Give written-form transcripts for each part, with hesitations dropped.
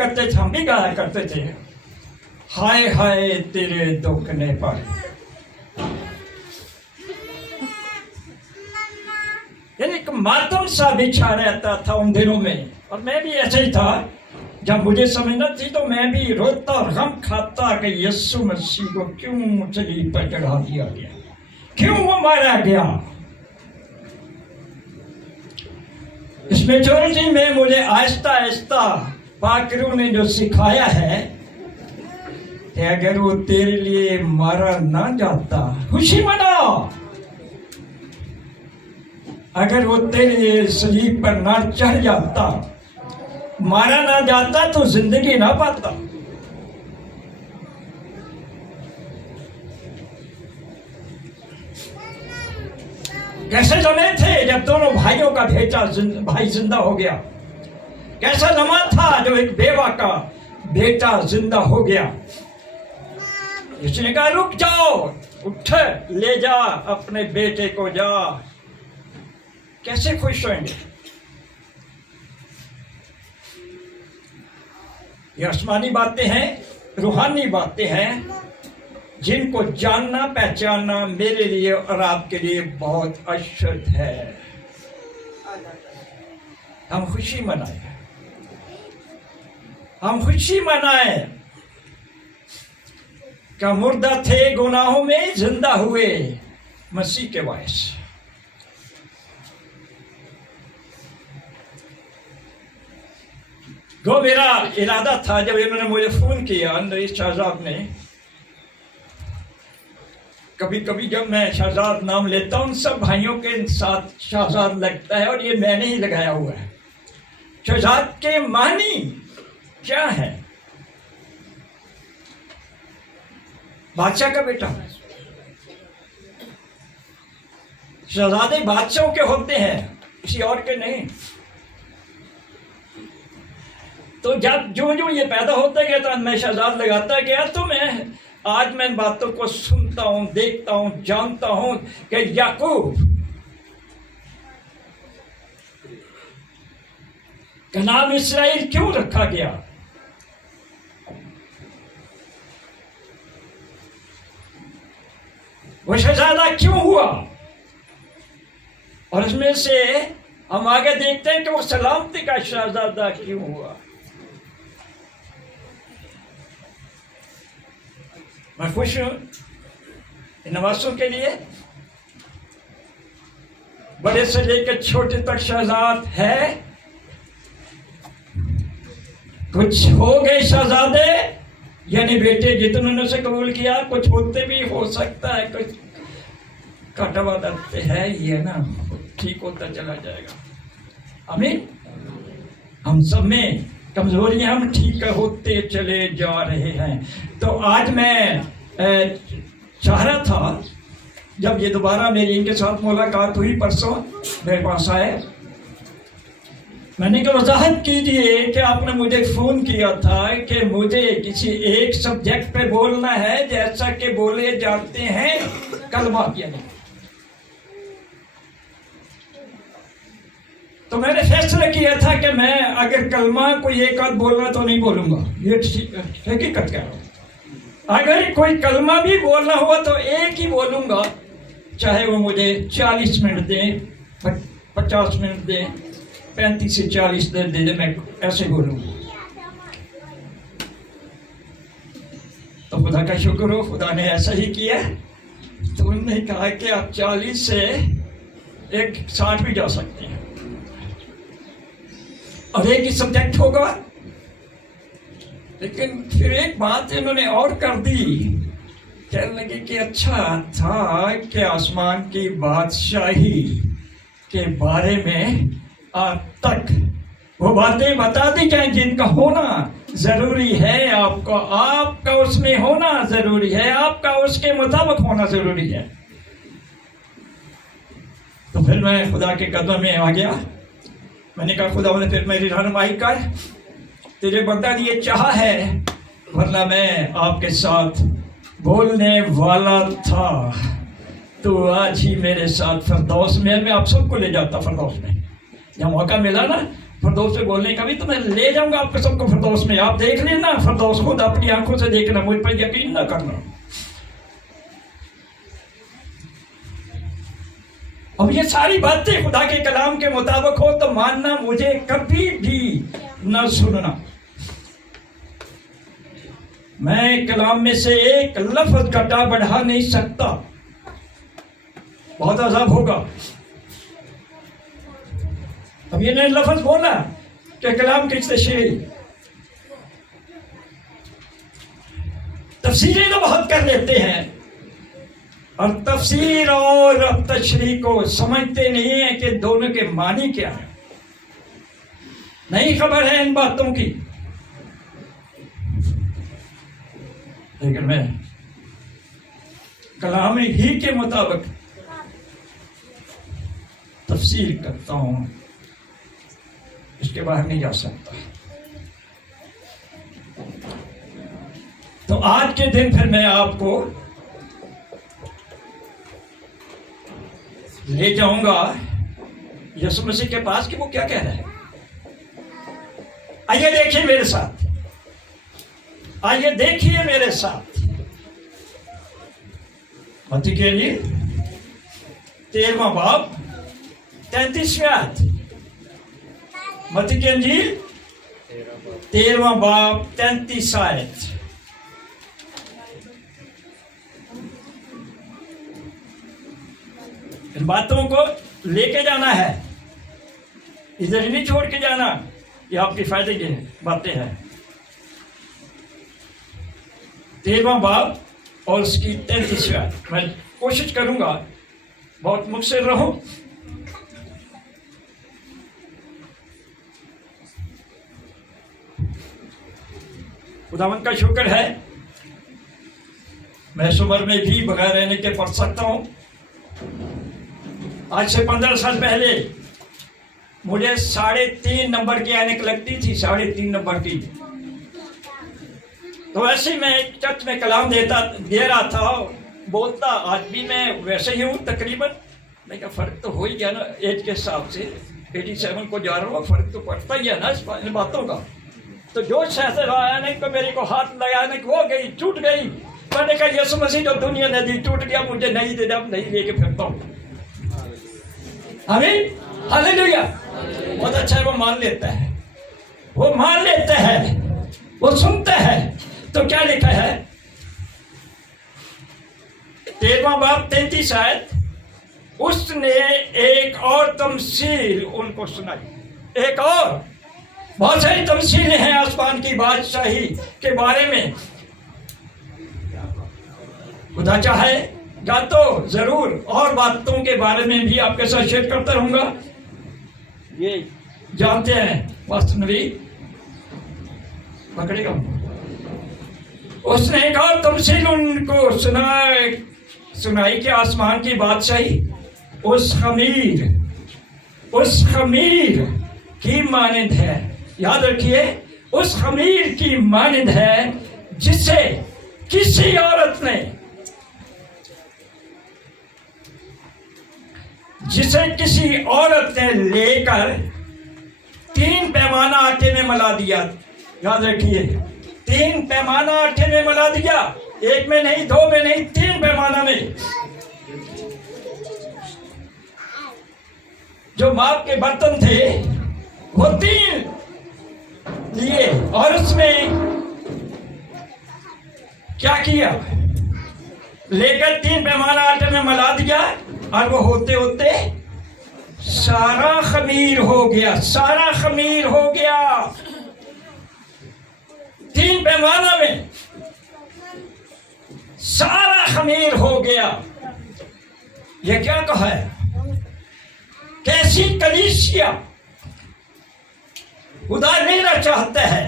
करते थे, हम भी गाया करते थे, हाय हाय तेरे दुखने पर। यानी एक मातम सा बिछा रहता था उन दिनों में, और मैं भी ऐसे ही था। जब मुझे समझ न थी तो मैं भी रोता और गम खाता कि यीशु मसीह को क्यों सलीब पर चढ़ा दिया गया, क्यों वो मारा गया। इस मैच्योरिटी में मुझे आहिस्ता आहिस्ता पाकरू ने जो सिखाया है कि अगर वो तेरे लिए मारा ना जाता, खुशी मनाओ। अगर वो तेरे लिए सलीब पर ना चढ़ जाता, मारा ना जाता, तो जिंदगी ना पाता। कैसे समय थे जब दोनों भाइयों का भाई जिंदा हो गया। कैसा लम्हा था जो एक बेवा का बेटा जिंदा हो गया। उसने कहा रुक जाओ, उठ, ले जा अपने बेटे को, जा। कैसे खुश होंगे। ये आसमानी बातें हैं, रूहानी बातें हैं, जिनको जानना पहचानना मेरे लिए और आपके लिए बहुत अशुद्ध है। हम खुशी मनाएं, हम खुशी मनाएं कि मुर्दा थे गुनाहों में, जिंदा हुए मसीह के वायस। वो मेरा इरादा था जब इन्होंने मुझे फोन किया, नरेश शाहजाद ने। कभी कभी जब मैं शाहजाद नाम लेता हूं, सब भाइयों के साथ शाहजाद लगता है, और ये मैंने ही लगाया हुआ है। शाहजाद के मानी क्या है? बादशाह का बेटा। शहजादे बादशाहों के होते हैं, किसी और के नहीं। तो जब जो जो ये पैदा होता गया तो मैं शहजाद लगाता गया, तो मैं आज मैं इन बातों को सुनता हूं, देखता हूं, जानता हूं कि याकूब का नाम इस्राएल क्यों रखा गया। वो शहजादा क्यों हुआ, और इसमें से हम आगे देखते हैं कि वो सलामती का शहजादा क्यों हुआ। मैं खुश हूं इन नवासों के लिए। बड़े से लेकर छोटे तक शहजाद है। कुछ हो गए शहजादे यानी बेटे जितने से कबूल किया, कुछ होते भी हो सकता है, कुछ काटा वादा है ये ना, ठीक होता चला जाएगा। आमीन। हम सब में कमजोरियां, हम ठीक होते चले जा रहे हैं। तो आज मैं चाह रहा था, जब ये दोबारा मेरी इनके साथ मुलाकात हुई परसों, मेरे पास आए, मैंने कहा वजाहत कीजिए कि आपने मुझे फोन किया था कि मुझे किसी एक सब्जेक्ट पे बोलना है, जैसा कि बोले जाते हैं कलमा यानी। तो मैंने फैसला किया था कि मैं अगर कलमा कोई एक आध बोलना तो नहीं बोलूंगा, ये हकीकत कह रहा हूं। अगर कोई कलमा भी बोलना हुआ तो एक ही बोलूंगा, चाहे वो मुझे 40 मिनट दें, 50 मिनट दें, 35 से 40 दे, मैं ऐसे बोलूंगा। तो खुदा का शुक्र हो, खुदा ने ऐसा ही किया। तो उन्होंने कहा कि आप 40 से 60 भी जा सकते हैं, और एक ही सब्जेक्ट होगा। लेकिन फिर एक बात इन्होंने और कर दी, कहने लगे कि अच्छा था कि आसमान की बादशाही के बारे में आज तक वो बातें बता दी जाए जिनका होना जरूरी है। आपका उसमें होना जरूरी है, आपका उसके मुताबिक होना जरूरी है। तो फिर मैं खुदा के कदमों में आ गया। मैंने कहा खुदा ने फिर मेरी रहनुमाई कर, तेरे बंदा ने ये चाहा है, वरना मैं आपके साथ बोलने वाला था। तो आज ही मेरे साथ फरदौस में, मैं आप सबको ले जाता फरदौस में। जब मौका मिला ना फिरदौस में बोलने का भी, तो मैं ले जाऊंगा आपको सबको फिरदौस में, आप देख लेना फिरदौस, खुद अपनी आंखों से देखना, मुझ पर यकीन ना करना। अब ये सारी बातें खुदा के कलाम के मुताबिक हो तो मानना, मुझे कभी भी न सुनना। मैं कलाम में से एक लफ्ज घटा बढ़ा नहीं सकता, बहुत अजाब होगा। अब ये लफ्ज बोला कि कलाम की तशरीह, तफसीरें तो बहुत कर लेते हैं, और तफसीर और तशरीह को समझते नहीं है कि दोनों के मानी क्या है, नहीं खबर है इन बातों की। लेकिन मैं कलाम ही के मुताबिक तफसीर करता हूं, इसके बाहर नहीं जा सकता। तो आज के दिन फिर मैं आपको ले जाऊंगा यीशु मसीह के पास कि वो क्या कह रहा है। आइए देखिए मेरे साथ, आइए देखिए मेरे साथ मत्ती की इंजील 13वां बाब 33वें आयत। मत्ती की इंजील 13वां बाब 33 आयत। इन बातों को लेके जाना है, इधर ही नहीं छोड़ के जाना, ये आपके फायदे की बातें हैं। 13वां बाब और उसकी 33वीं आयत। मैं कोशिश करूंगा बहुत मुखसिर रहूं। खुदावंद का शुक्र है, मैं इस उम्र में भी बगैर रहने के पढ़ सकता हूं। आज से 15 साल पहले मुझे 3.5 नंबर की ऐनक लगती थी, 3.5 नंबर की। तो ऐसे मैं चर्च में कलाम दे रहा था, बोलता। आज भी मैं वैसे ही हूँ तकरीबन। मैं क्या फर्क तो हो ही गया ना एज के हिसाब से, 87 को जा रहा हूँ, फर्क तो पड़ता ही है ना इन बातों का। तो जो शहर आया नहीं को मेरे को हाथ लगाया नहीं, वो गई, टूट गई। मैंने कहा यीशु मसीह जो दुनिया ने दी, टूट गया, मुझे नहीं दे, अब नहीं लेके फिरता हूँ। आमीन, हालेलुया। बहुत अच्छा है, वो मान लेता है, वो मान लेता है, वो सुनता है। तो क्या लिखा है 13वां बाब 33 आयत। उसने एक और तमसील उनको सुनाई। एक और, बहुत सारी तमसीलें हैं आसमान की बादशाही के बारे में। खुदा चाहे या तो जरूर और बातों के बारे में भी आपके साथ शेयर करता रहूंगा। ये जानते हैं वास्तवरी पकड़ेगा। उसने एक और तमसील उनको सुनाई कि आसमान की बादशाही उस खमीर की मानंद है। याद रखिए, उस खमीर की मानंद है जिसे किसी औरत ने लेकर 3 पैमाना आटे में मिला दिया। याद रखिए, 3 पैमाना आटे में मिला दिया, 1 में नहीं, 2 में नहीं, 3 पैमाना में। जो माप के बर्तन थे वो 3 लिए, और उसमें क्या किया, लेकर 3 पैमाना आटे में मिला दिया, और वो होते होते सारा खमीर हो गया। सारा खमीर हो गया 3 पैमाना में, सारा खमीर हो गया। ये क्या कहा है? कैसी कलीसिया खुदा लेना चाहता है,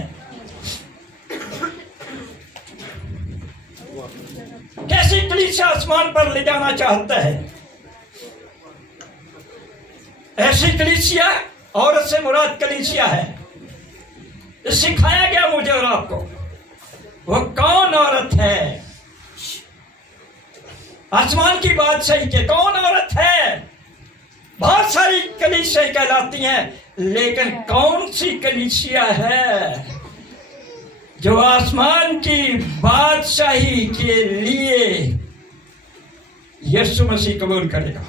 कैसी कलीसिया आसमान पर ले जाना चाहता है। ऐसी कलीसिया, औरत से मुराद कलीसिया है। सिखाया गया मुझे और आपको, वो कौन औरत है? आसमान की बादशाही के कौन औरत है? बहुत सारी कलीसियाएं कहलाती हैं, लेकिन कौन सी कलीसिया है जो आसमान की बादशाही के लिए यीशु मसीह कबूल करेगा?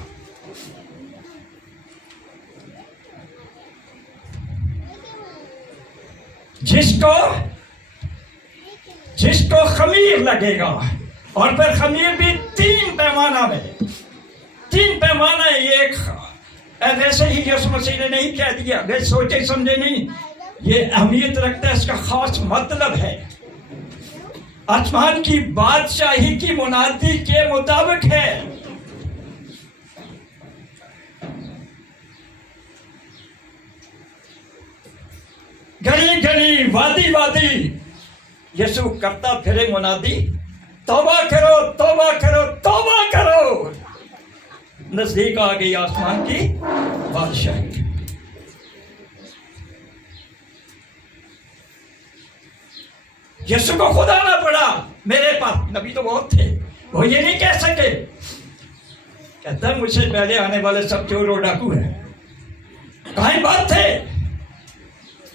जिसको खमीर लगेगा, और फिर खमीर भी 3 पैमाना में, 3 पैमाना है। ये ऐसे ही यीशु मसीह ने नहीं कह दिया, वे सोचे समझे नहीं, ये अहमियत रखता है, इसका खास मतलब है। आसमान की बादशाही की मुनादी के मुताबिक है। गली गली वादी वादी यीशु करता फिरे मुनादी, तौबा करो तौबा करो तौबा करो, नजदीक आ गई आसमान की बादशाही। यीशु को खुद आना पड़ा। मेरे पास नबी तो बहुत थे, वो ये नहीं कह सके, कहता मुझसे पहले आने वाले सब चोर और डाकू हैं। कहीं बात थे,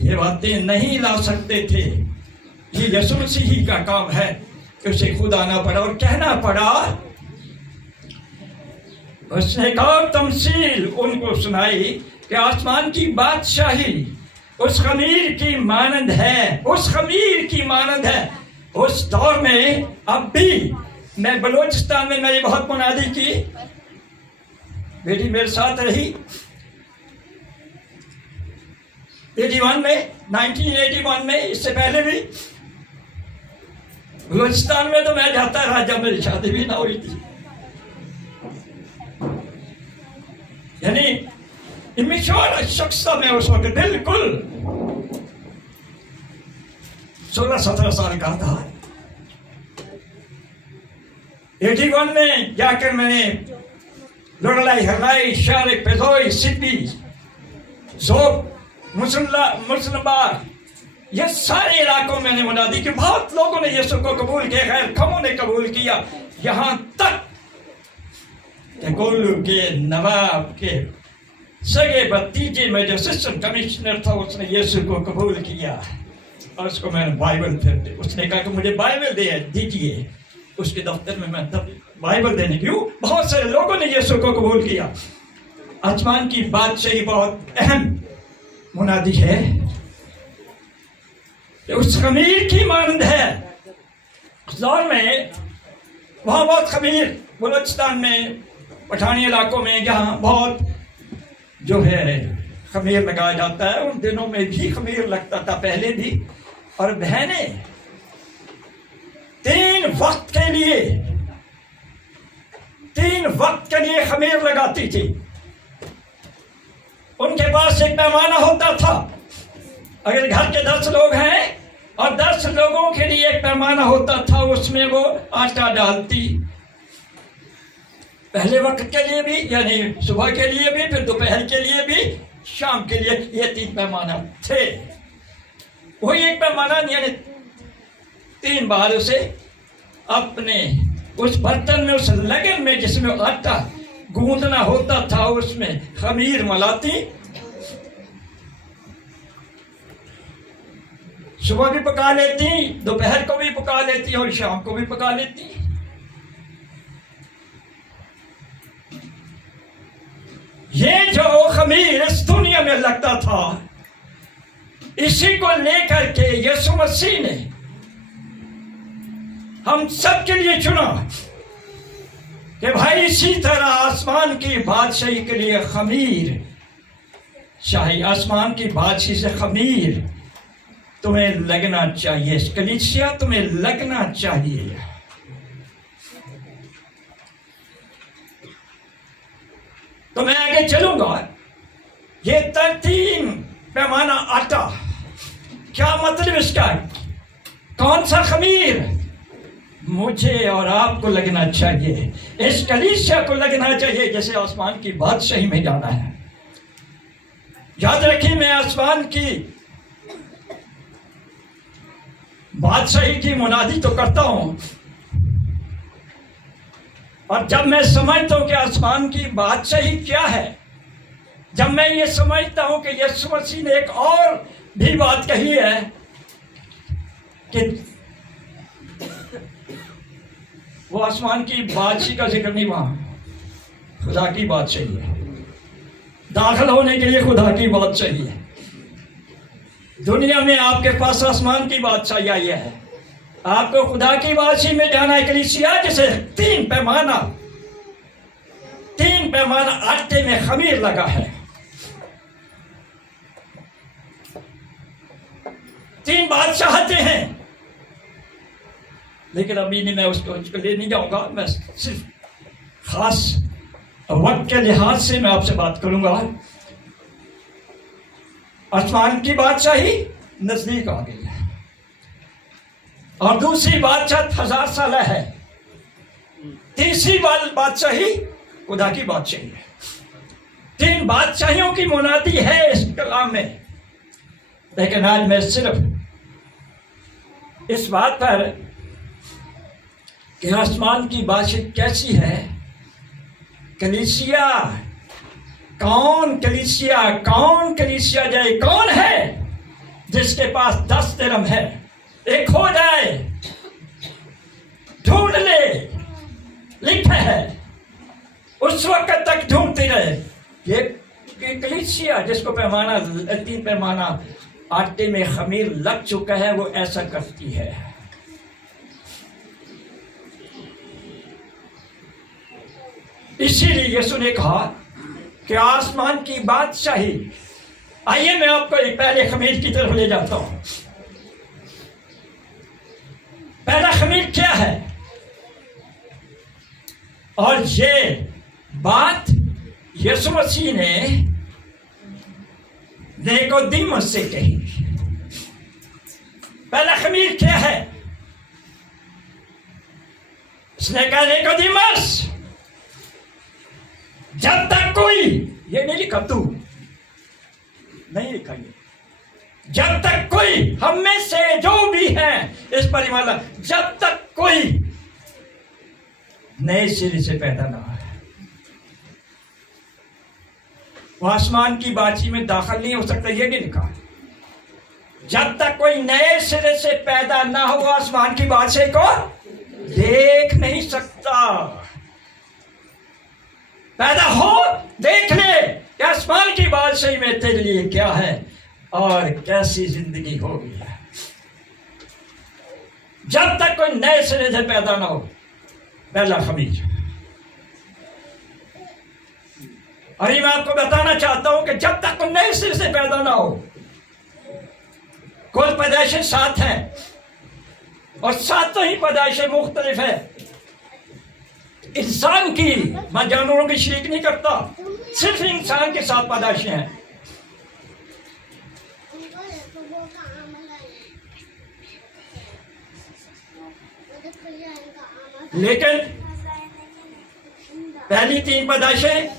ये बातें नहीं ला सकते थे। ये यीशु मसीह ही का काम है कि उसे खुद आना पड़ा और कहना पड़ा। उसने कहा तमसील उनको सुनाई कि आसमान की बादशाही उस खमीर की मानंद है, उस खमीर की मानंद है। उस दौर में अब भी मैं बलूचिस्तान में मैंने बहुत मुनादी की, बेटी मेरे साथ रही 81 में, 1981 में, इससे पहले भी बलूचिस्तान में तो मैं जाता रहा जब मेरी शादी भी ना हुई थी। यानी इमेच्योर शख्स था मैं उस वक्त, बिल्कुल 16-17 साल का था। 81 में जाकर मैंने लड़लाई हरलाई शारिक पेजोई सिद्दी जोब मुसलमान ये सारे इलाकों में मैंने मुनादी की। बहुत लोगों ने यीशु को कबूल किया, खैर कमों ने कबूल किया, यहां तक कि गोलू के नवाब के सगे भतीजे में जो असिस्टेंट कमिश्नर था उसने यीशु को कबूल किया। और उसको मैंने बाइबल फिर उसने कहा कि मुझे बाइबल दीजिए। उसके दफ्तर में मैं तब बाइबल देने क्यों, बहुत सारे लोगों ने यीशु को कबूल किया। आसमान की बादशाही बहुत अहम मुनादी है, उस खमीर की मानंद है। उस दौर में वहां बहुत खमीर, बलूचिस्तान में पठानी इलाकों में जहां बहुत जो है खमीर लगाया जाता है, उन दिनों में भी खमीर लगता था, पहले भी। और बहनें 3 वक्त के लिए खमीर लगाती थी। उनके पास एक पैमाना होता था। अगर घर के 10 लोग हैं और 10 लोगों के लिए एक पैमाना होता था, उसमें वो आटा डालती। पहले वक्त के लिए भी, यानी सुबह के लिए भी, फिर दोपहर के लिए भी, शाम के लिए, ये 3 पैमाना थे। वही एक पैमाना यानी 3 बार उसे अपने उस बर्तन में, उस लगन में जिसमें आटा गूंदना होता था, उसमें खमीर मिलाती। सुबह भी पका लेती, दोपहर को भी पका लेती और शाम को भी पका लेती। ये जो खमीर इस दुनिया में लगता था, इसी को लेकर के यीशु मसीह ने हम सब के लिए चुना कि भाई इसी तरह आसमान की बादशाही के लिए खमीर चाहिए। आसमान की बादशाही से खमीर तुम्हें लगना चाहिए, कलीसिया तुम्हें लगना चाहिए। तो मैं आगे चलूंगा। ये 3 पैमाना आटा, क्या मतलब इसका? कौन सा खमीर मुझे और आपको लगना चाहिए, इस कलीसिया को लगना चाहिए जैसे आसमान की बादशाही में जाना है। याद रखिए, मैं आसमान की बादशाही की मुनादी तो करता हूं, और जब मैं समझता हूं कि आसमान की बादशाही क्या है, जब मैं ये समझता हूं कि यीशु मसीह ने एक और भी बात कही है कि वो आसमान की बादशाही का जिक्र नहीं, वहां खुदा की बात चाहिए, दाखिल होने के लिए खुदा की बात चाहिए। दुनिया में आपके पास आसमान की बादशाही आई है, आपको खुदा की बादशाही में जाना है। कलीसिया जिसे तीन पैमाना आटे में खमीर लगा है, तीन बादशाहते हैं, लेकिन अभी नहीं, मैं उसको ले नहीं जाऊंगा। मैं सिर्फ खास वक्त के लिहाज से मैं आपसे बात करूंगा। आसमान की बादशाही नजदीक आ गई है, और दूसरी बादशाह 1000 साल है, तीसरी बादशाही खुदा की बादशाही है। तीन बादशाहियों की मुनादी है इस कलाम में, लेकिन आज मैं सिर्फ इस बात पर कि आसमान की बादशाही कैसी है, कलीसिया कौन जाए, कौन है जिसके पास 10 दिरहम है, एक हो जाए, ढूंढ ले, लिखा है, उस वक्त तक ढूंढती रहे। ये कलीसिया जिसको पैमाना, 3 पैमाना आटे में खमीर लग चुका है, वो ऐसा करती है। इसीलिए यीशु ने कहा कि आसमान की बादशाही, आइए मैं आपको एक पहले खमीर की तरफ ले जाता हूं। पहला खमीर क्या है? और ये बात यीशु मसीह ने निकोदेमुस से कही। पहला खमीर क्या है? उसने कहा, निकोदेमुस, जब तक कोई, ये नहीं लिखा, तू नहीं लिखा, ये जब तक कोई हम में से जो भी है इस परिवार, जब तक कोई नए सिरे से पैदा ना हो, वो आसमान की बादशाही में दाखिल नहीं हो सकता। ये नहीं लिखा, जब तक कोई नए सिरे से पैदा ना हो, आसमान की बादशाही को देख नहीं सकता। पैदा हो, देख ले कि आसमान की बादशाही में तेरे लिए क्या है और कैसी जिंदगी होगी। जब तक कोई नए सिरे से पैदा ना हो, पहला खमीर। और ये मैं आपको बताना चाहता हूं कि जब तक कोई नए सिरे से पैदा ना हो, कुल पैदाइशें 7 हैं, और 7 ही पैदाइशें मुख्तलिफ है। इंसान की, मैं जानवरों की शरीक नहीं करता, सिर्फ इंसान के 7 पैदाइशें हैं। लेकिन पहली 3 पैदाइशें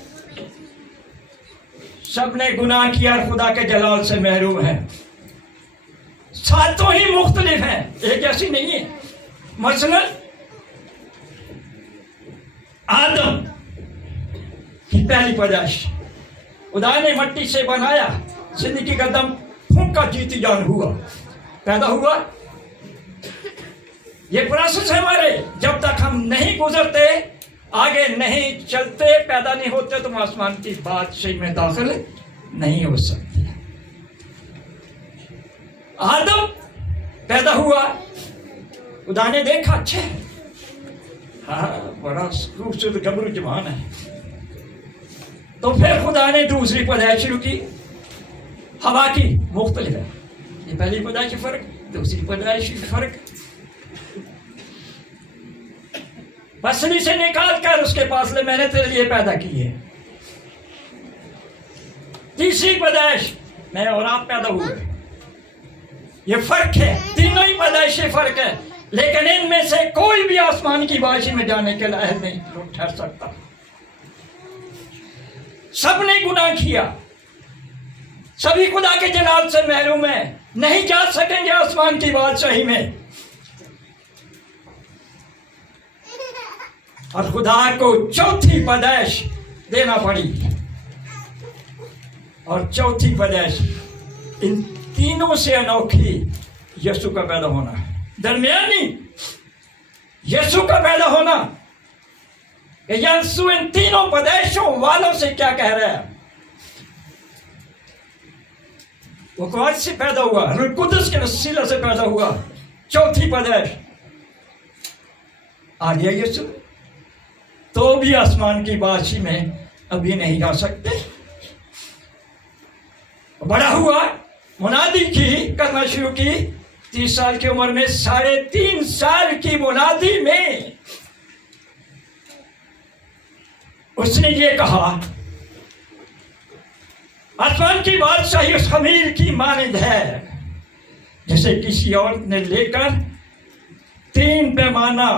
सबने गुनाह किया और खुदा के जलाल से महरूम है। 7 ही मुख्तलिफ हैं, एक ऐसी नहीं है। मसलन आदम की पहली पैदाइश, खुदा ने मिट्टी से बनाया, जिंदगी का दम फूंका, जीती जान हुआ, पैदा हुआ। ये प्रोसेस है हमारे, जब तक हम नहीं गुजरते, आगे नहीं चलते, पैदा नहीं होते, तो आसमान की बादशाही में दाखिल नहीं हो सकते। आदम पैदा हुआ, खुदा ने देखा, अच्छा, हाँ, बड़ा खूबसूरत गबरू जवान है। तो फिर खुदा ने दूसरी पैदाइश शुरू की, हवा की, मुख्तलिफ है। ये पहली पैदाइश फर्क, दूसरी पैदाइश फर्क। पसली से निकाल कर उसके पास ले, मैंने तेरे लिए पैदा की है। तीसरी पैदाइश, मैं और आप पैदा हुए। ये फर्क है, तीनों ही पैदाइशें फर्क है, लेकिन इनमें से कोई भी आसमान की बादशाही में जाने के लायक नहीं ठहर सकता। सबने गुनाह किया, सभी खुदा के जलाल से महरूम है, नहीं जा सकेंगे आसमान की बादशाही में। और खुदा को चौथी पैदाइश देना पड़ी। और चौथी पैदाइश, इन तीनों से अनोखी यीशु का पैदा होना, दरमियानी यीशु का पैदा होना। यीशु इन तीनों पैदाइशों वालों से क्या कह रहा है? वो कौन से पैदा हुआ? रूह कुदस के वसीला से पैदा हुआ। चौथी पैदाइश आ गया यीशु, तो भी आसमान की बादशाही में अभी नहीं जा सकते। बड़ा हुआ, मुनादी की करना शुरू की। 30 साल की उम्र में 3.5 साल की मुनादी में उसने ये कहा, आसमान की बादशाही उस खमीर की मानद है जिसे किसी औरत ने लेकर 3 पैमाना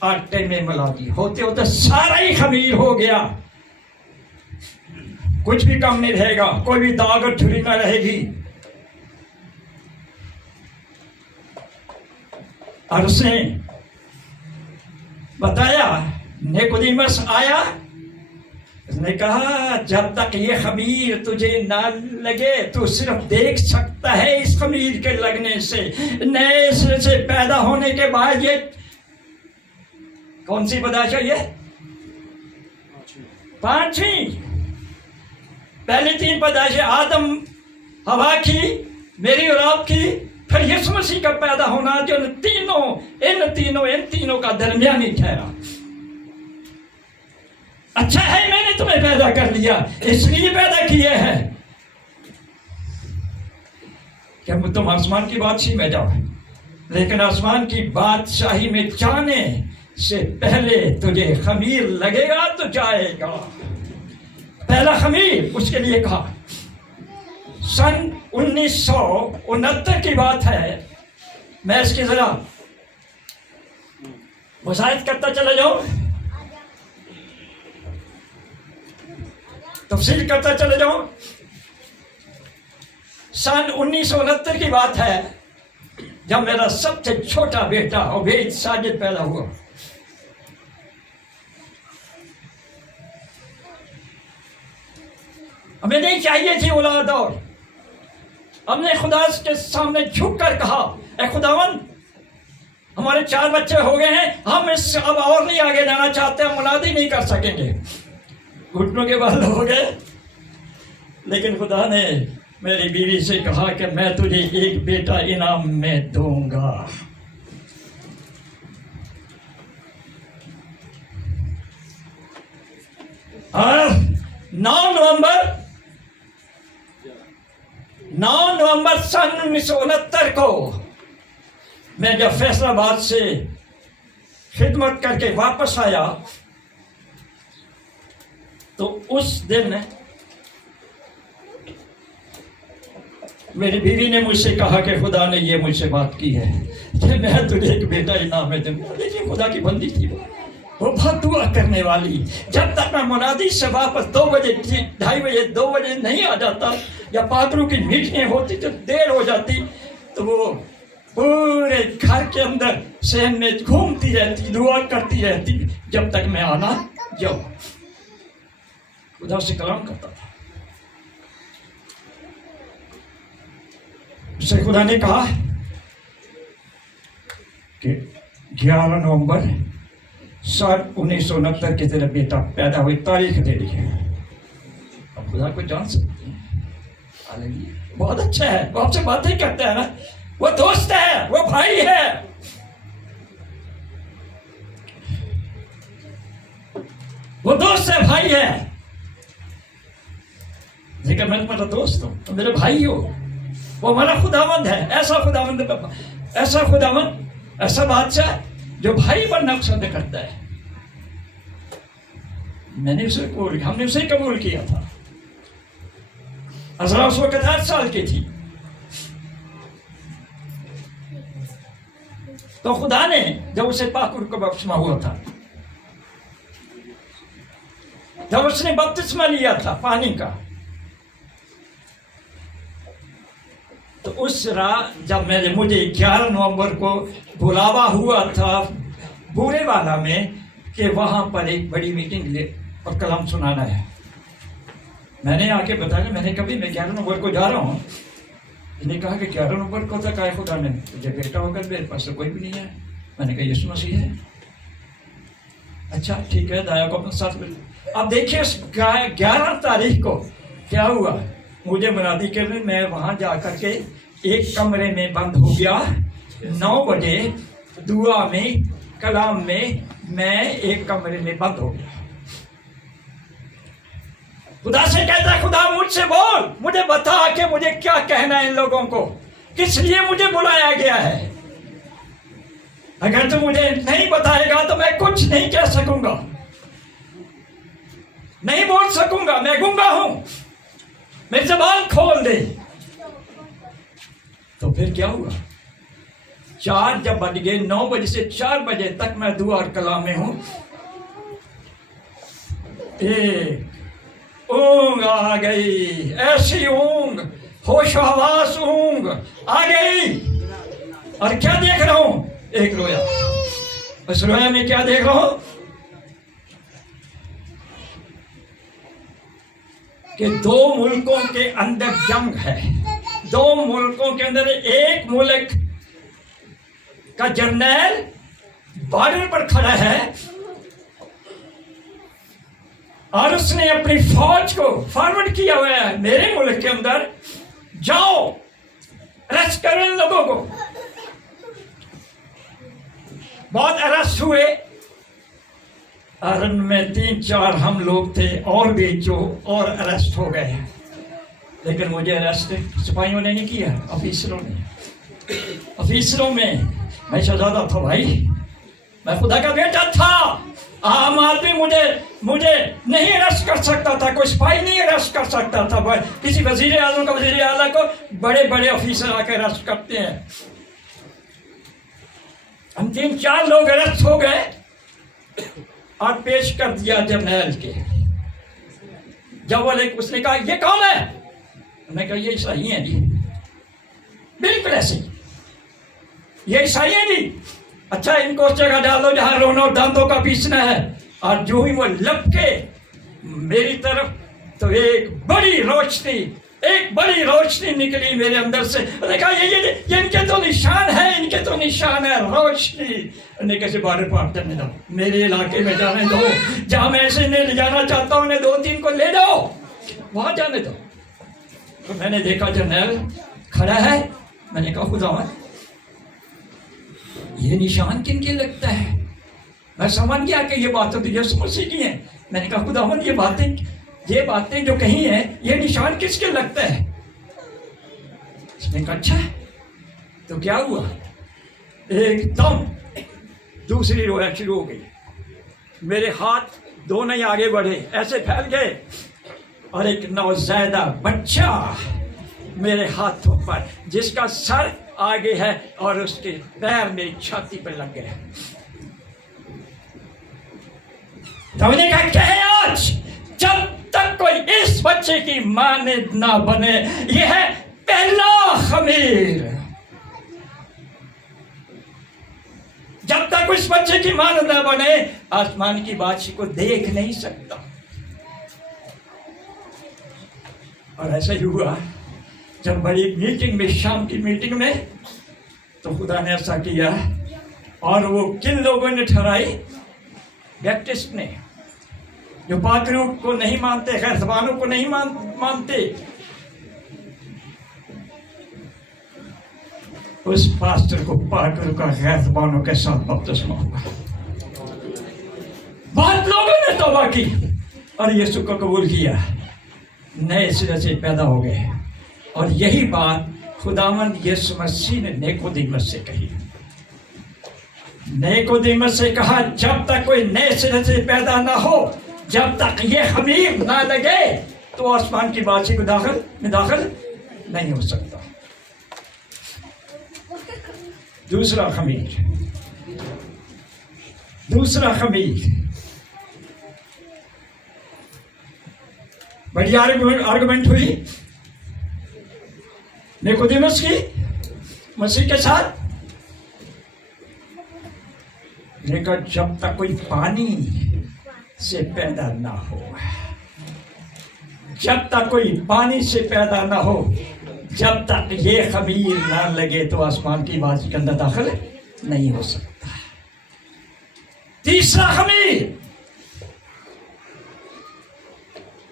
आटे में मिला दी। होते होते सारा ही खमीर हो गया, कुछ भी कम नहीं रहेगा, कोई भी दाग और झुर्री ना रहेगी। और उसने बताया, निकोदेमुस आया, उसने कहा जब तक ये खमीर तुझे ना लगे तू सिर्फ देख सकता है। इस खमीर के लगने से, नए सिरे से पैदा होने के बाद, ये कौन सी पैदाइश है? ये 5वीं। पहली 3 पैदाइशें आदम हवा की, मेरी और आपकी, फिर यीशु मसीह का पैदा होना, जो इन तीनों का दरमियानी ठहरा। अच्छा है मैंने तुम्हें पैदा कर लिया, इसलिए पैदा किए हैं क्या तुम आसमान की बादशाही में जाओ। लेकिन आसमान की बादशाही में जाने से पहले तुझे खमीर लगेगा तो जाएगा। पहला खमीर उसके लिए कहा। सन 1969 की बात है। मैं इसकी जरा वसायत करता चला जाऊं, तफसील करता चले जाऊं। सन 1969 की बात है, जब मेरा सबसे छोटा बेटा उबैद साजिद पैदा हुआ। हमें नहीं चाहिए थी औलाद, और हमने खुदा के सामने झुक कर कहा, ऐ खुदावन, हमारे 4 बच्चे हो गए हैं, हम इससे अब और नहीं आगे जाना चाहते, हम मुनादी नहीं कर सकेंगे। घुटनों के बल हो गए। लेकिन खुदा ने मेरी बीवी से कहा कि मैं तुझे एक बेटा इनाम में दूंगा। और 9 नवंबर सन 1969 को मैं जब फैसलाबाद से खिदमत करके वापस आया, तो उस दिन मेरी बीवी ने मुझसे कहा कि खुदा ने ये मुझसे बात की है कि मैं तुझे एक बेटा इनाम में दूंगा। देखिए खुदा की बंदी थी वो बहुत दुआ करने वाली। जब तक मैं मुनादी से वापस 2 बजे, 2:30 बजे, 2 बजे नहीं आ जाता, या पादरों की मीटिंगें होती तो देर हो जाती, तो वो पूरे घर के अंदर सहन में घूमती रहती, दुआ करती रहती, जब तक मैं आना जाऊं। खुदा से कलाम करता था। उससे खुदा ने कहा कि 11 नवंबर सन 1969 के तेरा बेटा पैदा हुई, तारीख दे दी है। अब खुदा को जान सकते हैं। बहुत अच्छा है, वो आपसे बातें करता है ना, वो दोस्त है, वो भाई है, वो दोस्त है, भाई है। लेकिन मैं तुम्हारा दोस्त हूं, तुम मेरे भाई हो। वो हमारा खुदावंद है, ऐसा खुदावंद, ऐसा बादशाह जो भाई बनना पसंद करता है। हमने उसे कबूल किया था। अज़रा उस वक्त 8 साल की थी। तो खुदा ने जब उसे पाकुर को बपतिस्मा हुआ था, जब उसने बपतिस्मा लिया था पानी का, तो उस रात जब मुझे 11 नवंबर को बुलावा हुआ था बूरे वाला में कि वहां पर एक बड़ी मीटिंग ले और कलाम सुनाना है, मैंने आके बताया, मैंने कभी मैं 11 नंबर को जा रहा हूँ। इन्होंने कहा कि 11 नंबर को तक आए खुदा ने तुझे बेटा होकर, मेरे पास तो कोई भी नहीं है। मैंने कहा यीशु मसीह है। अच्छा ठीक है, दाया को अपने साथ मिल। अब देखिए 11 तारीख को क्या हुआ, मुझे मुनादी करने, मैं वहां जाकर के एक कमरे में बंद हो गया। 9 बजे दुआ में, कलाम में, मैं एक कमरे में बंद हो गया। खुदा से कहता है, खुदा मुझसे बोल, मुझे बता कि मुझे क्या कहना है इन लोगों को, किस लिए मुझे बुलाया गया है। अगर तू मुझे नहीं बताएगा तो मैं कुछ नहीं कह सकूंगा, नहीं बोल सकूंगा, मैं गूंगा हूं, मेरी जबान खोल दे। तो फिर क्या हुआ, 4 जब बज गए, 9 बजे से 4 बजे तक मैं दुआ और कलाम में हूं। एक ऊंग आ गई, ऐसी ऊंग, होश हवास ऊंग आ गई। और क्या देख रहा हूं, एक रोया। उस रोया में क्या देख रहा हूं कि 2 मुल्कों के अंदर जंग है। 2 मुल्कों के अंदर एक मुल्क का जर्नल बॉर्डर पर खड़ा है और उसने अपनी फौज को फॉरवर्ड किया हुआ है मेरे मुल्क के अंदर, जाओ अरेस्ट करो इन लोगों को। बहुत अरेस्ट हुए और उनमें 3-4 हम लोग थे और भी जो और अरेस्ट हो गए। लेकिन मुझे अरेस्ट सिपाहियों ने नहीं किया, ऑफिसरों ने। ऑफिसरों में मैं शहजादा था भाई, मैं खुदा का बेटा था। आम आदमी मुझे नहीं अरेस्ट कर सकता था, कोई सिपाही नहीं अरेस्ट कर सकता था। किसी वजीर आजम का, वजीर आला को बड़े बड़े ऑफिसर आकर अरेस्ट करते हैं। हम 3-4 लोग अरेस्ट हो गए और पेश कर दिया जर्नल के। जब वो उसने कहा ये कौन है, मैंने कहा ये ईसाई है जी। बिल्कुल ऐसे, ये ईसाई है जी। अच्छा इनको उस जगह डालो जहां रोना और दांतों का पीसना है। और जो ही वो लपके मेरी तरफ, तो एक बड़ी रोशनी निकली मेरे अंदर से। मैंने कहा ये इनके तो निशान है, इनके तो निशान है, रोशनी। उन्हें कैसे बॉर्डर पार करने दो, मेरे इलाके में जाने दो, जहां मैं ऐसे ले जाना चाहता हूं, उन्हें 2-3 को ले जाओ, वहां जाने दो। तो मैंने देखा जर्नल खड़ा है। मैंने कहा खुदा ये निशान किन के लगता है। मैं समझ गया कि ये बातें तो यीशु मसीह की हैं। मैंने कहा खुदावंद ये बातें जो कही हैं, ये निशान किसके लगता है। उसने कहा अच्छा। तो क्या हुआ, एकदम दूसरी रोया शुरू हो गई। मेरे हाथ दोनों ही आगे बढ़े, ऐसे फैल गए और एक नौज़ैदा बच्चा मेरे हाथों पर, जिसका सर आगे है और उसके पैर मेरी छाती पर लग गए। तो मैंने कहा क्या है, आज जब तक कोई इस बच्चे की मानद ना बने, यह है पहला खमीर। जब तक उस बच्चे की मानद ना बने, आसमान की बादशाही को देख नहीं सकता। और ऐसा ही हुआ जब बड़ी मीटिंग में, शाम की मीटिंग में, तो खुदा ने ऐसा किया। और वो किन लोगों ने ठहराई, बैप्टिस्ट ने, जो पादरियों को नहीं मानते, खैर ज़बानों को नहीं मानते, उस पास्टर को पादरियों का गैर ज़बानों के साथ बपतिस्मा हुआ। बहुत लोगों ने तौबा की और यीशु को कबूल किया, नए सिरे से पैदा हो गए। और यही बात खुदावंद यीशु मसीह ने निकोदेमुस से कही। निकोदेमुस से कहा जब तक कोई नए सिरे से पैदा ना हो, जब तक ये खमीर ना लगे, तो आसमान की बादशाही को दाखिल नहीं हो सकता। दूसरा खमीर बड़ी आर्गुमेंट हुई निकोदेमुस की मसीह के साथ। लेकिन जब तक कोई पानी से पैदा ना हो, जब तक कोई पानी से पैदा ना हो, जब तक ये खमीर ना लगे तो आसमान की आवाज के अंदर दाखिल नहीं हो सकता। तीसरा खमीर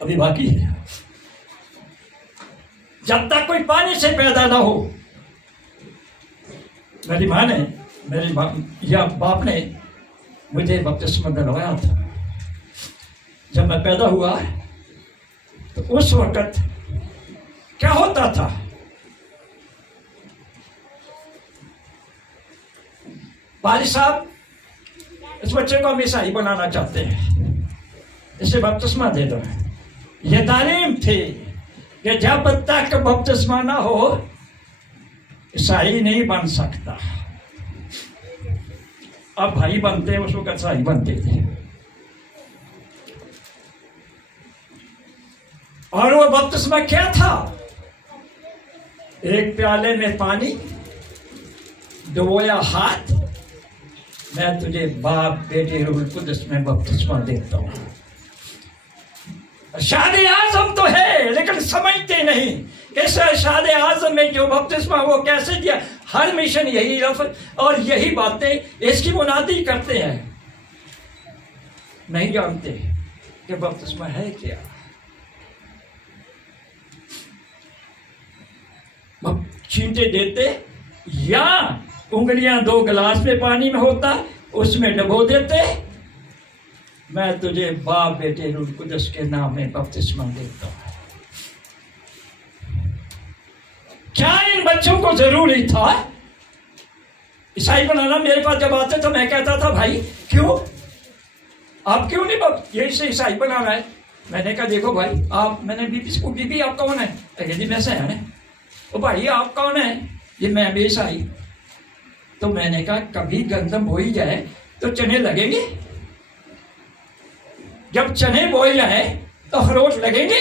अभी बाकी है। जब तक कोई पानी से पैदा ना हो, मेरी माँ ने, मेरी माँ या बाप ने मुझे बपतिस्मा दिलवाया था। जब मैं पैदा हुआ तो उस वक्त क्या होता था, वाली साहब इस बच्चे को हम ईसाई बनाना चाहते हैं, इसे बपतिस्मा दे दो। ये तालीम थी कि जब तक बपतिस्मा ना हो ईसाई नहीं बन सकता। अब भाई बनते हैं, उस वक्त ईसाई बनते थे। और वो बपतिस्मा क्या था? एक प्याले में पानी, डुबोया हाथ, मैं तुझे बाप बेटे रूह कुद्स में बपतिस्मा देता हूं। शादी आजम तो है लेकिन समझते नहीं कि शादी आजम में जो बपतिस्मा वो कैसे दिया। हर मिशन यही लफ्ज और यही बातें इसकी मुनादी करते हैं, नहीं जानते कि बपतिस्मा है क्या। छींटे देते या उंगलियां 2 गिलास में पानी में होता, उसमें डबो देते, मैं तुझे बाप बेटे रूह कुद्स के नाम में बपतिस्मा देता हूं। क्या इन बच्चों को जरूरी था ईसाई बनाना? मेरे पास जब आते तो मैं कहता था भाई क्यों, आप क्यों नहीं ये से ईसाई बनाना है? मैंने कहा देखो भाई आप, मैंने बीबी को, बीबी आप कौन है? यदि मैं से है, ओ भाई आप कौन है? ये मैं भी ईसाई। तो मैंने कहा कभी गंदम बोई जाए तो चने लगेंगे, जब चने बोए जाए तो अखरोट लगेंगे।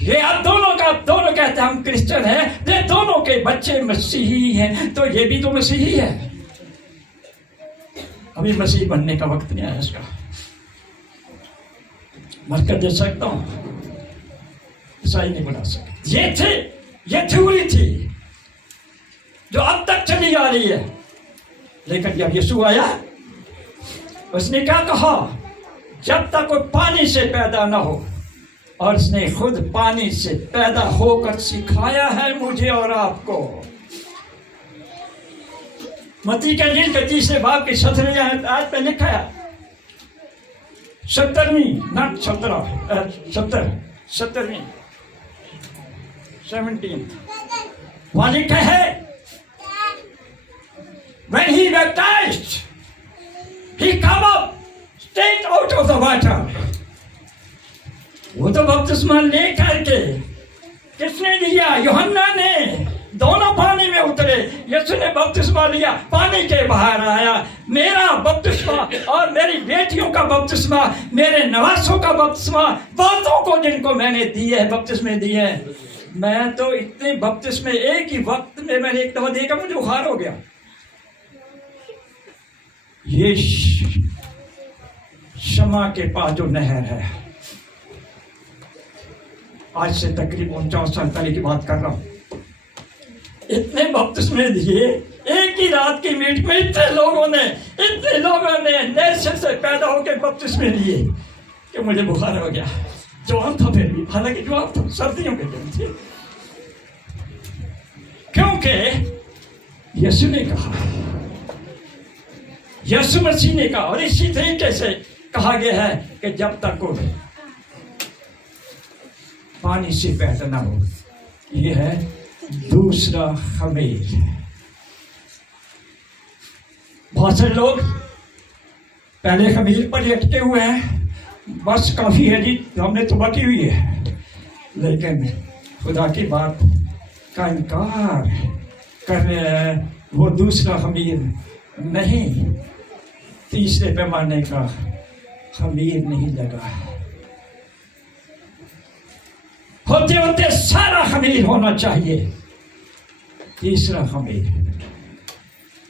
ये आप दोनों कहते हैं हम क्रिश्चियन हैं, ये दोनों के बच्चे मसीही हैं, तो ये भी तो मसीही है। अभी मसीही बनने का वक्त नहीं आया इसका। मरकर दे सकता हूं, ईसाई नहीं बना सकते। ये थ्योरी थी जो अब तक चली आ रही है। लेकिन जब यीशु आया उसने क्या कहा? जब तक कोई पानी से पैदा ना हो, और उसने खुद पानी से पैदा होकर सिखाया है मुझे और आपको। मत्ती के इंजील के 30 बाब की 17वीं आयत पे लिखा है, 17वीं वहां लिखा है, when he baptized he come up straight out of the water। वो तो बपतिस्मा ले करके किसने दिया? यूहन्ना ने। दोनों पानी में उतरे, यीशु ने बपतिस्मा लिया, पानी के बाहर आया। मेरा बपतिस्मा और मेरी बेटियों का बपतिस्मा, मेरे नवासों का बपतिस्मा, बहुतों को जिनको मैंने दिए है बपतिस्मे दिए हैं। मैं तो इतने बपतिस्मे एक ही वक्त में मैंने एक दफा देखा, मुझे बुखार हो गया। ये शमा के पास जो नहर है, आज से तकरीबन 49 साल पहले की बात कर रहा हूं, इतने बपतिस्मे दिए एक ही रात की मीट में। इतने लोगों ने नहर से पैदा होकर बपतिस्मे लिए कि मुझे बुखार हो गया। जवान था फिर भी, हालांकि जवान था, सर्दियों के दिन थे। क्योंकि यीशु ने कहा, यीशु मसीह ने कहा, और इसी तरीके से कहा गया है कि जब तक को पानी से पैदा ना हो। यह है दूसरा खमीर। बहुत से लोग पहले खमीर पर लटके हुए हैं, बस काफी है जी, हमने तौबा की हुई है। लेकिन खुदा की बात का इनकार कर रहे हैं। वो दूसरा खमीर नहीं, तीसरे पैमाने का खमीर नहीं लगा। होते होते सारा खमीर होना चाहिए। तीसरा खमीर,